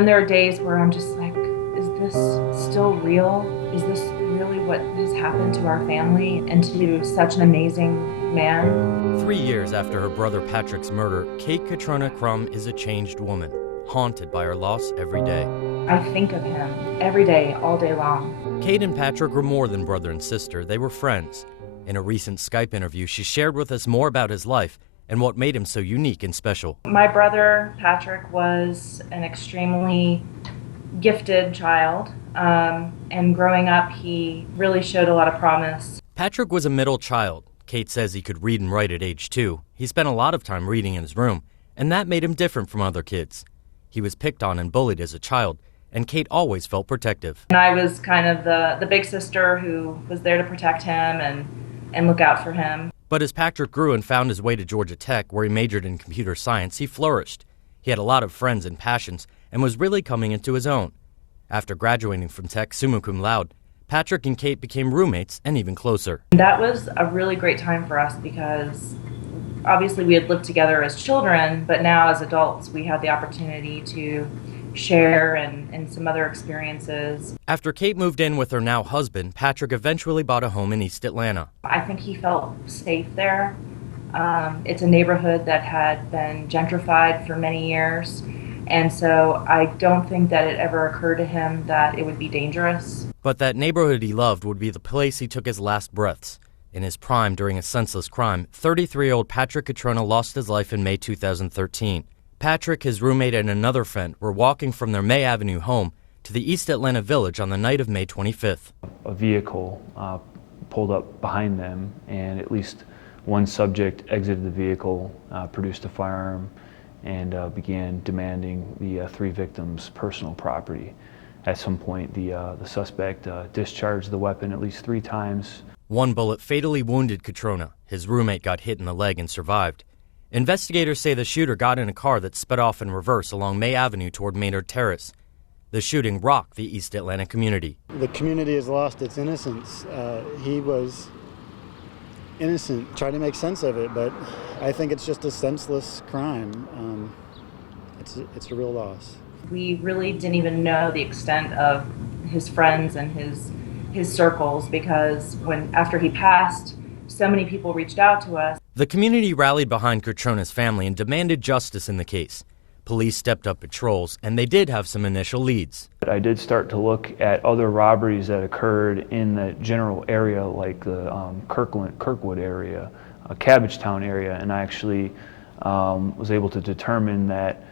And there are days where I'm just like, is this still real? Is this really what has happened to our family and to such an amazing man? 3 years after her brother Patrick's murder, Kate Cotrona Crum is a changed woman, haunted by her loss every day. I think of him every day, all day long. Kate and Patrick were more than brother and sister, they were friends. In a recent Skype interview, she shared with us more about his life and what made him so unique and special. My brother, Patrick, was an extremely gifted child, and growing up, he really showed a lot of promise. Patrick was a middle child. Kate says he could read and write at age 2. He spent a lot of time reading in his room, and that made him different from other kids. He was picked on and bullied as a child, and Kate always felt protective. And I was kind of the big sister who was there to protect him and look out for him. But as Patrick grew and found his way to Georgia Tech, where he majored in computer science, he flourished. He had a lot of friends and passions and was really coming into his own. After graduating from Tech summa cum laude, Patrick and Kate became roommates and even closer. That was a really great time for us because obviously we had lived together as children, but now as adults we had the opportunity to share and some other experiences. After Kate moved in with her now husband, Patrick eventually bought a home in East Atlanta. I think he felt safe there. It's a neighborhood that had been gentrified for many years, and so I don't think that it ever occurred to him that it would be dangerous. But that neighborhood he loved would be the place he took his last breaths. In his prime during a senseless crime, 33-year-old Patrick Cotrona lost his life in May 2013. Patrick, his roommate, and another friend were walking from their May Avenue home to the East Atlanta Village on the night of May 25th. A vehicle pulled up behind them, and at least one subject exited the vehicle, produced a firearm, and began demanding the 3 victims' personal property. At some point, the suspect discharged the weapon at least 3 times. One bullet fatally wounded Cotrona. His roommate got hit in the leg and survived. Investigators say the shooter got in a car that sped off in reverse along May Avenue toward Maynard Terrace. The shooting rocked the East Atlanta community. The community has lost its innocence. He was innocent. Try to make sense of it, but I think it's just a senseless crime. It's a real loss. We really didn't even know the extent of his friends and his circles because after he passed, so many people reached out to us. The community rallied behind Cotrona's family and demanded justice in the case. Police stepped up patrols, and they did have some initial leads. I did start to look at other robberies that occurred in the general area, like the Kirkwood area, Cabbagetown area, and I actually was able to determine that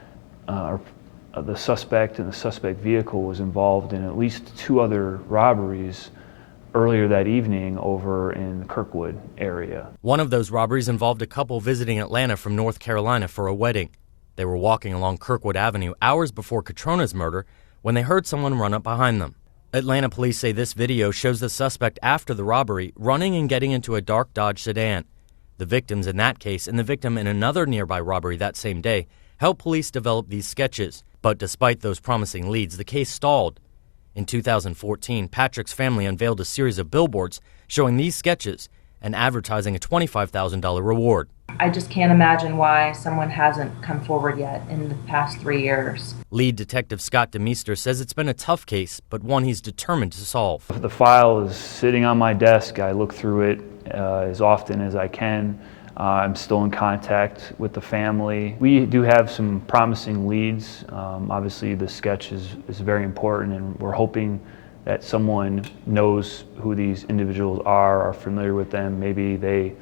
the suspect and the suspect vehicle was involved in at least 2 other robberies earlier that evening over in the Kirkwood area. One of those robberies involved a couple visiting Atlanta from North Carolina for a wedding. They were walking along Kirkwood Avenue hours before Cotrona's murder when they heard someone run up behind them. Atlanta police say this video shows the suspect after the robbery running and getting into a dark Dodge sedan. The victims in that case and the victim in another nearby robbery that same day helped police develop these sketches. But despite those promising leads, the case stalled. In 2014, Patrick's family unveiled a series of billboards showing these sketches and advertising a $25,000 reward. I just can't imagine why someone hasn't come forward yet in the past 3 years. Lead Detective Scott DeMeester says it's been a tough case, but one he's determined to solve. The file is sitting on my desk. I look through it as often as I can. I'm still in contact with the family. We do have some promising leads. Obviously the sketch is very important, and we're hoping that someone knows who these individuals are familiar with them. Maybe they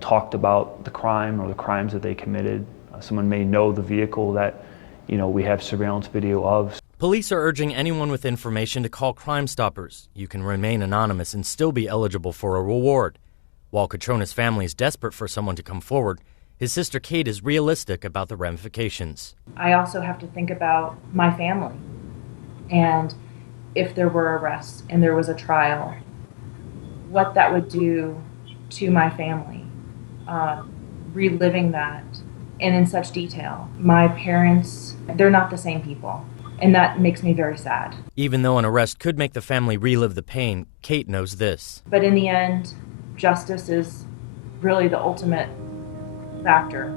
talked about the crime or the crimes that they committed. Someone may know the vehicle that we have surveillance video of. Police are urging anyone with information to call Crime Stoppers. You can remain anonymous and still be eligible for a reward. While Cotrona's family is desperate for someone to come forward, his sister Kate is realistic about the ramifications. I also have to think about my family, and if there were arrests and there was a trial, what that would do to my family, reliving that and in such detail. My parents, they're not the same people, and that makes me very sad. Even though an arrest could make the family relive the pain, Kate knows this. But in the end, justice is really the ultimate factor.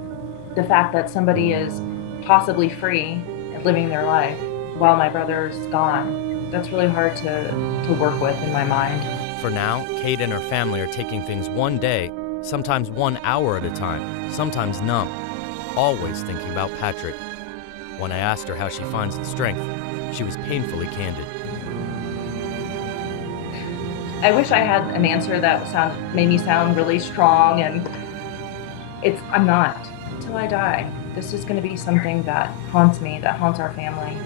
The fact that somebody is possibly free and living their life while my brother's gone. That's really hard to work with in my mind. For now, Kate and her family are taking things one day, sometimes 1 hour at a time, sometimes none, always thinking about Patrick. When I asked her how she finds the strength, she was painfully candid. I wish I had an answer that made me sound really strong, and I'm not. Until I die, this is going to be something that haunts me, that haunts our family.